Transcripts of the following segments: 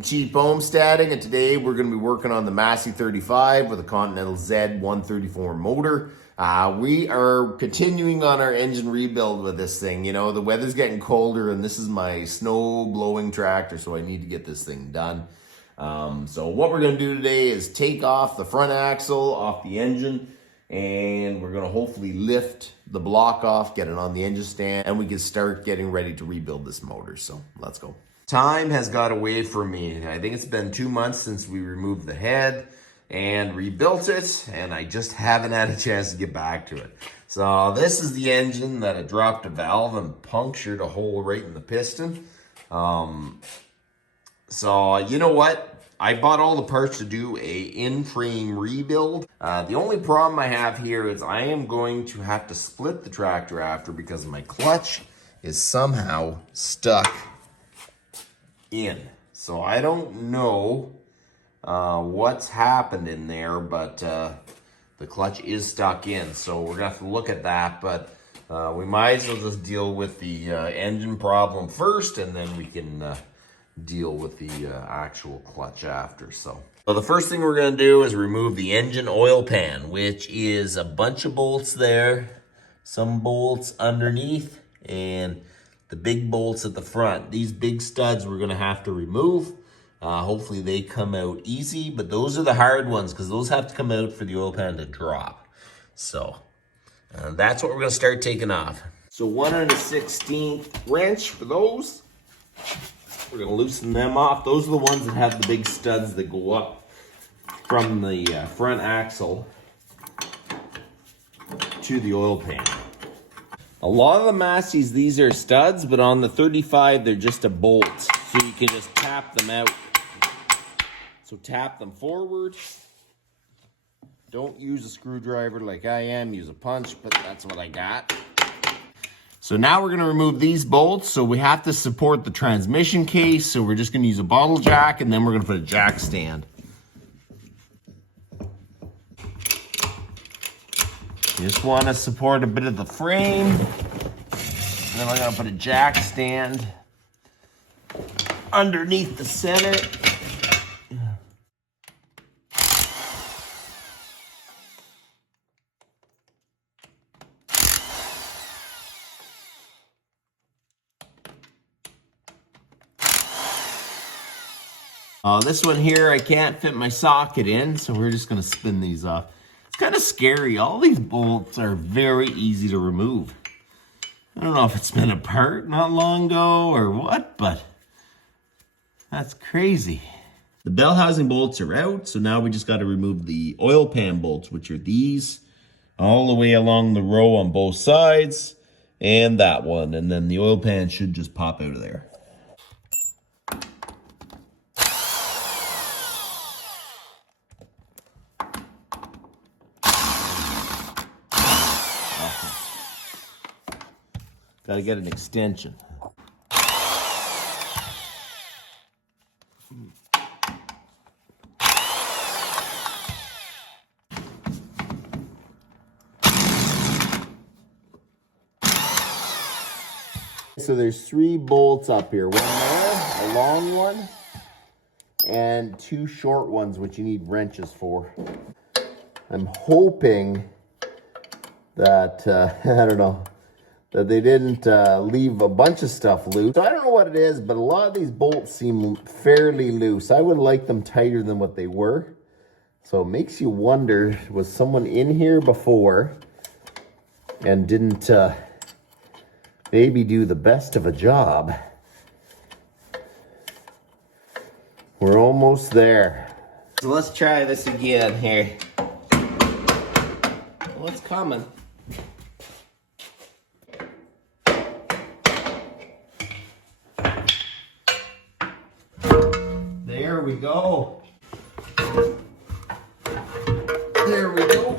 Cheap Homesteading, and today we're going to be working on the Massey 35 with a Continental Z134 motor. We are continuing on our engine rebuild with this thing. You know, the weather's getting colder and this is my snow blowing tractor, so I need to get this thing done. So what we're going to do today is take off the front axle off the engine, and we're going to hopefully lift the block off, get it on the engine stand, and we can start getting ready to rebuild this motor. So let's go. Time has got away from me. I think it's been 2 months since we removed the head and rebuilt it, and I just haven't had a chance to get back to it. So this is the engine that had dropped a valve and punctured a hole right in the piston. So you know what? I bought all the parts to do a in-frame rebuild. The only problem I have here is I am going to have to split the tractor after because my clutch is somehow stuck in. So I don't know what's happened in there, but the clutch is stuck in. So we're gonna have to look at that, but we might as well just deal with the engine problem first, and then we can deal with the actual clutch after. So the first thing we're gonna do is remove the engine oil pan, which is a bunch of bolts there, some bolts underneath, and the big bolts at the front. These big studs we're gonna have to remove. Hopefully they come out easy, but those are the hard ones because those have to come out for the oil pan to drop. So that's what we're gonna start taking off. So 1/16 wrench for those. We're gonna loosen them off. Those are the ones that have the big studs that go up from the front axle to the oil pan. A lot of the Masseys, these are studs, but on the 35, they're just a bolt. So you can just tap them out. So tap them forward. Don't use a screwdriver like I am, use a punch, but that's what I got. So now we're gonna remove these bolts. So we have to support the transmission case. So we're just gonna use a bottle jack, and then we're gonna put a jack stand. You just want to support a bit of the frame. And then we're going to put a jack stand underneath the center. This one here, I can't fit my socket in, so we're just going to spin these off. Kind of scary. All these bolts are very easy to remove. I don't know if it's been apart not long ago or what, but that's crazy. The bell housing bolts are out, so now we just got to remove the oil pan bolts, which are these, all the way along the row on both sides, and that one, and then the oil pan should just pop out of there. Got to get an extension. So there's 3 bolts up here. One there, a long one, and 2 short ones, which you need wrenches for. I'm hoping that, I don't know, that they didn't leave a bunch of stuff loose. So I don't know what it is, but a lot of these bolts seem fairly loose. I would like them tighter than what they were. So it makes you wonder, was someone in here before and didn't maybe do the best of a job? We're almost there. So let's try this again here. What's coming? There we go. There we go.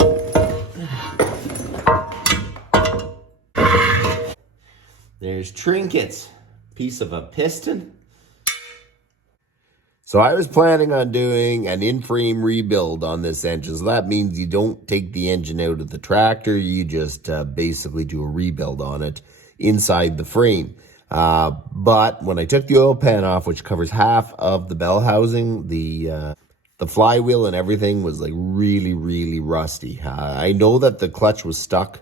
There's trinkets. Piece of a piston. So I was planning on doing an in-frame rebuild on this engine. So that means you don't take the engine out of the tractor. You just basically do a rebuild on it inside the frame. But when I took the oil pan off, which covers half of the bell housing, the flywheel and everything was like really, really rusty. I know that the clutch was stuck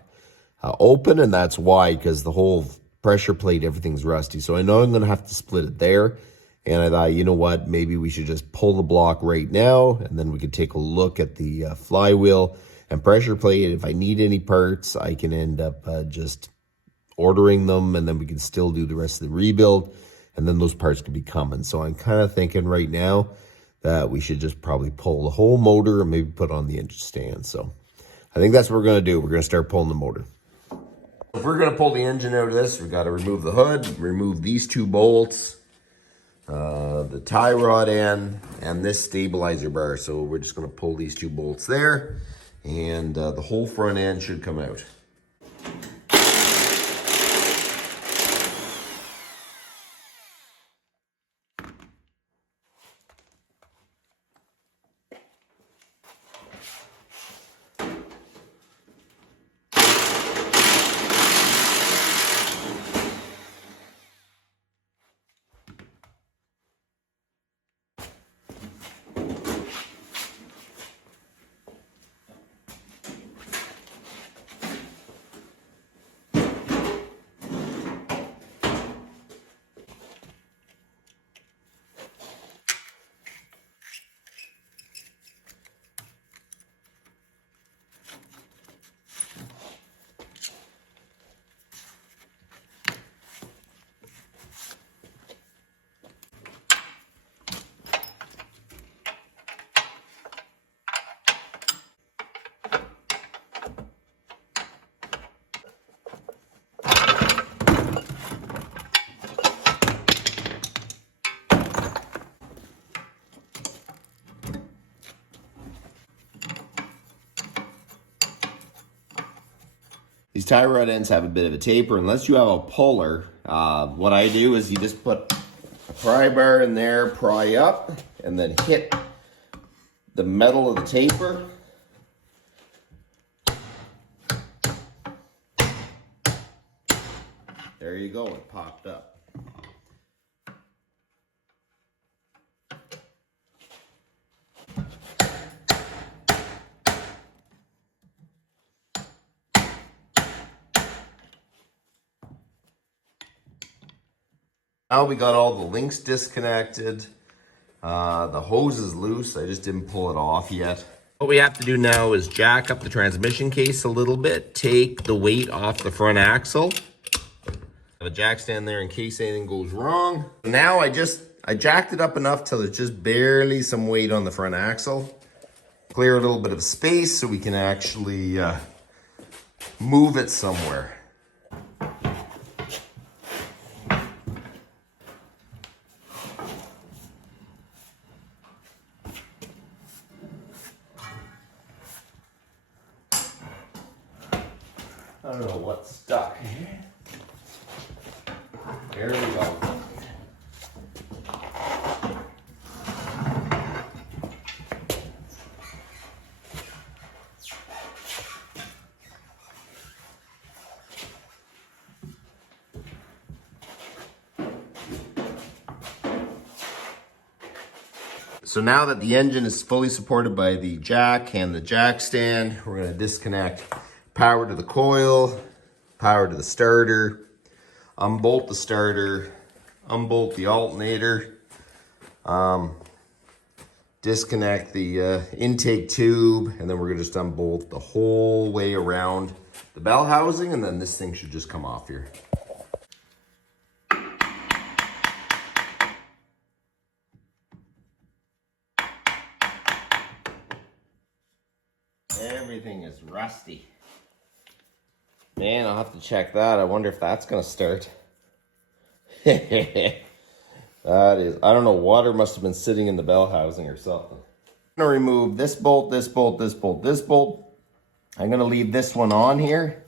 open, and that's why, because the whole pressure plate, everything's rusty. So I know I'm going to have to split it there. And I thought, you know what, maybe we should just pull the block right now, and then we could take a look at the flywheel and pressure plate. If I need any parts, I can end up just ordering them, and then we can still do the rest of the rebuild, and then those parts could be coming. So I'm kind of thinking right now that we should just probably pull the whole motor and maybe put on the engine stand. So I think that's what we're going to do. We're going to start pulling the motor. If we're going to pull the engine out of this, we've got to remove the hood, remove these two bolts, the tie rod end, and this stabilizer bar. So we're just going to pull these two bolts there, and the whole front end should come out. These tie rod ends have a bit of a taper. Unless you have a puller, what I do is you just put a pry bar in there, pry up, and then hit the metal of the taper. There you go, it popped up. Now we got all the links disconnected. The hose is loose. I just didn't pull it off yet. What we have to do now is jack up the transmission case a little bit, take the weight off the front axle. Have a jack stand there in case anything goes wrong. Now I jacked it up enough till there's just barely some weight on the front axle. Clear a little bit of space so we can actually move it somewhere. I don't know what's stuck. There we go. So now that the engine is fully supported by the jack and the jack stand, we're going to disconnect power to the coil, power to the starter, unbolt the starter, unbolt the alternator, disconnect the intake tube, and then we're going to just unbolt the whole way around the bell housing, and then this thing should just come off here. Everything is rusty. Man, I'll have to check that. I wonder if that's going to start. That is, I don't know, water must have been sitting in the bell housing or something. I'm going to remove this bolt, this bolt, this bolt, this bolt. I'm going to leave this one on here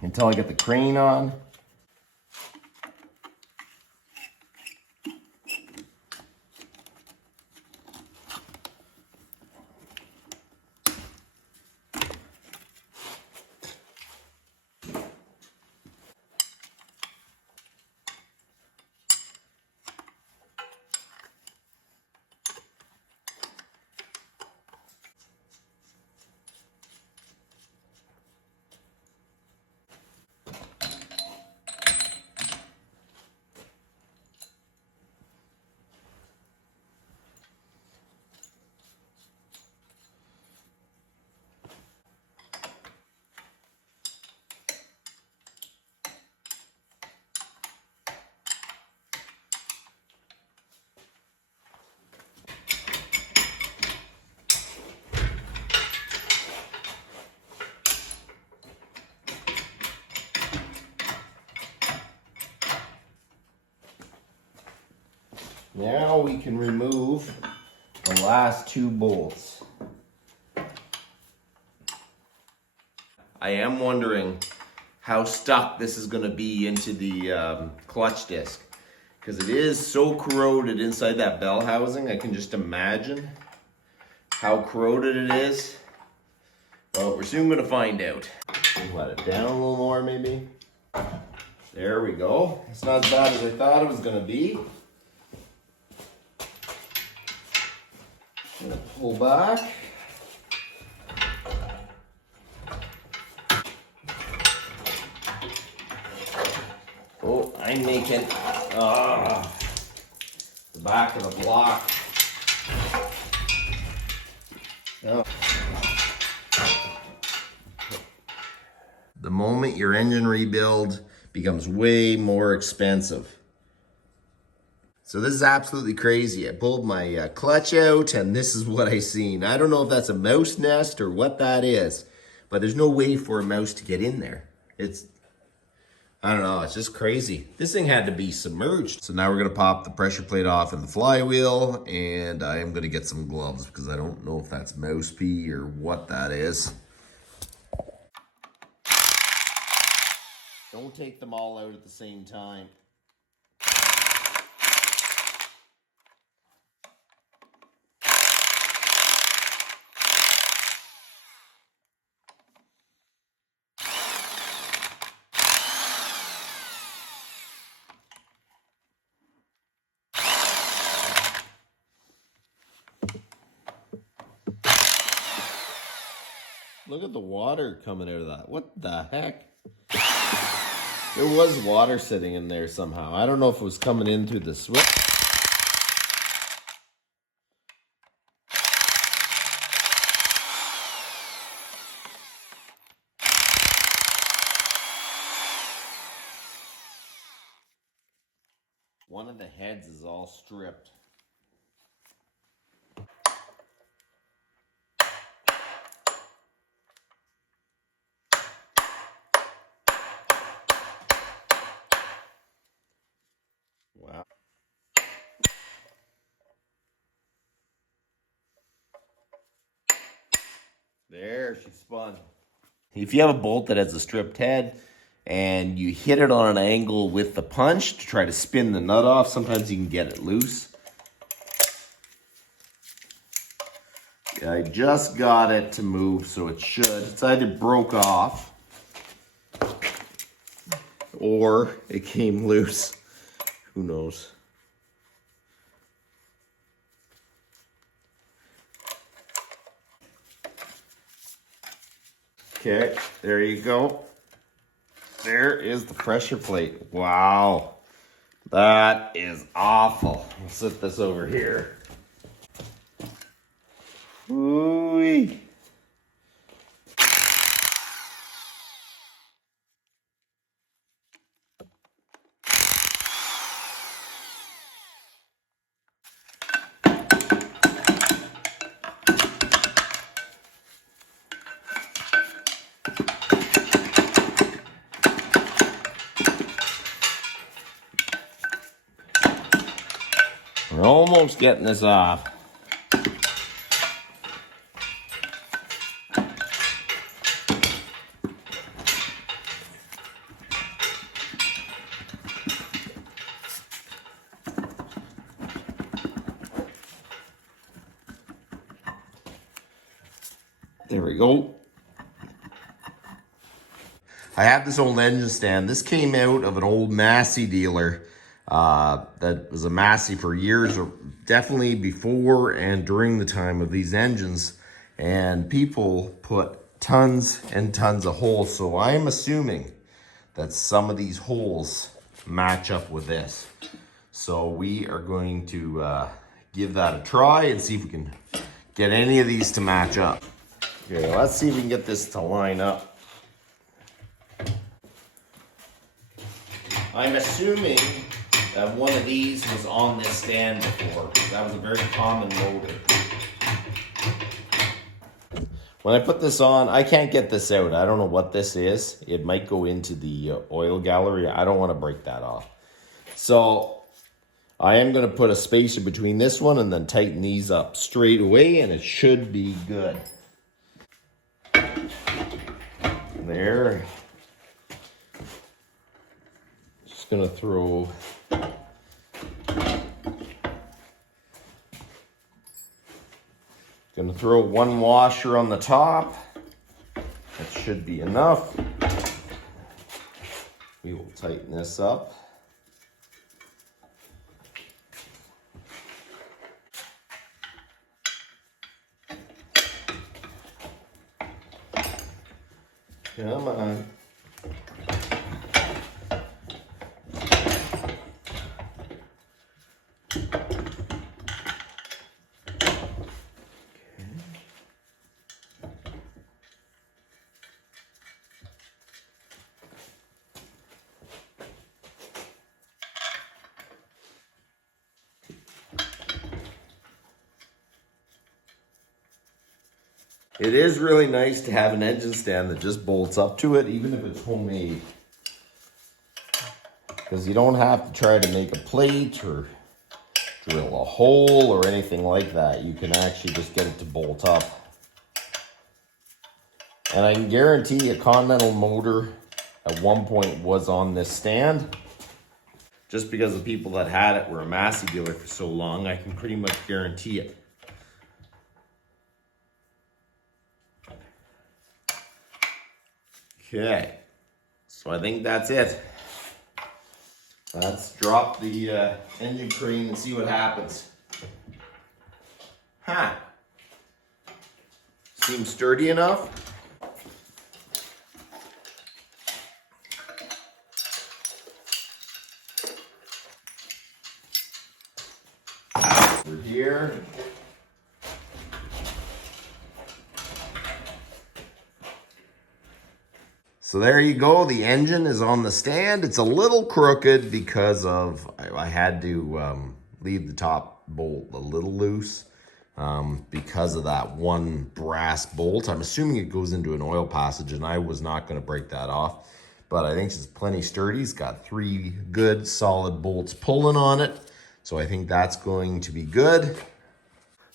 until I get the crane on. Now we can remove the last 2 bolts. I am wondering how stuck this is going to be into the clutch disc, because it is so corroded inside that bell housing. I can just imagine how corroded it is. Well, we're soon going to find out. Let it down a little more maybe. There we go. It's not as bad as I thought it was going to be. I'm going to pull back. Oh, I'm making the back of the block. Oh. The moment your engine rebuild becomes way more expensive. So this is absolutely crazy. I pulled my clutch out and this is what I seen. I don't know if that's a mouse nest or what that is, but there's no way for a mouse to get in there. I don't know, it's just crazy. This thing had to be submerged. So now we're gonna pop the pressure plate off in the flywheel, and I am gonna get some gloves because I don't know if that's mouse pee or what that is. Don't take them all out at the same time. Look at the water coming out of that. What the heck? There was water sitting in there somehow. I don't know if it was coming in through the switch. One of the heads is all stripped. Wow. There, she spun. If you have a bolt that has a stripped head and you hit it on an angle with the punch to try to spin the nut off, sometimes you can get it loose. I just got it to move, so it should. It's either broke off or it came loose. Who knows? Okay, there you go. There is the pressure plate. Wow, that is awful. I'll set this over here. Ooh-wee. We're almost getting this off. There we go. I have this old engine stand. This came out of an old Massey dealer that was a Massey for years, or definitely before and during the time of these engines. And people put tons and tons of holes. So I'm assuming that some of these holes match up with this. So we are going to give that a try and see if we can get any of these to match up. Okay, let's see if we can get this to line up. I'm assuming that one of these was on this stand before. That was a very common motor. When I put this on, I can't get this out. I don't know what this is. It might go into the oil gallery. I don't want to break that off. So I am going to put a spacer between this one and then tighten these up straight away, and it should be good. There. Just going to throw one washer on the top. That should be enough. We will tighten this up. Come on. It is really nice to have an engine stand that just bolts up to it, even if it's homemade. Because you don't have to try to make a plate or drill a hole or anything like that. You can actually just get it to bolt up. And I can guarantee a Continental motor at one point was on this stand. Just because the people that had it were a Massey dealer for so long, I can pretty much guarantee it. Okay, so I think that's it. Let's drop the engine crane and see what happens. Huh. Seems sturdy enough. We're here. So there you go, the engine is on the stand. It's a little crooked because of, I had to leave the top bolt a little loose because of that one brass bolt. I'm assuming it goes into an oil passage, and I was not gonna break that off, but I think it's plenty sturdy. It's got 3 good solid bolts pulling on it. So I think that's going to be good.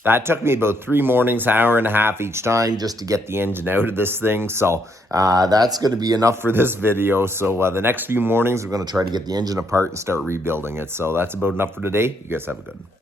That took me about 3 mornings, hour and a half each time just to get the engine out of this thing. So that's going to be enough for this video. So the next few mornings, we're going to try to get the engine apart and start rebuilding it. So that's about enough for today. You guys have a good one.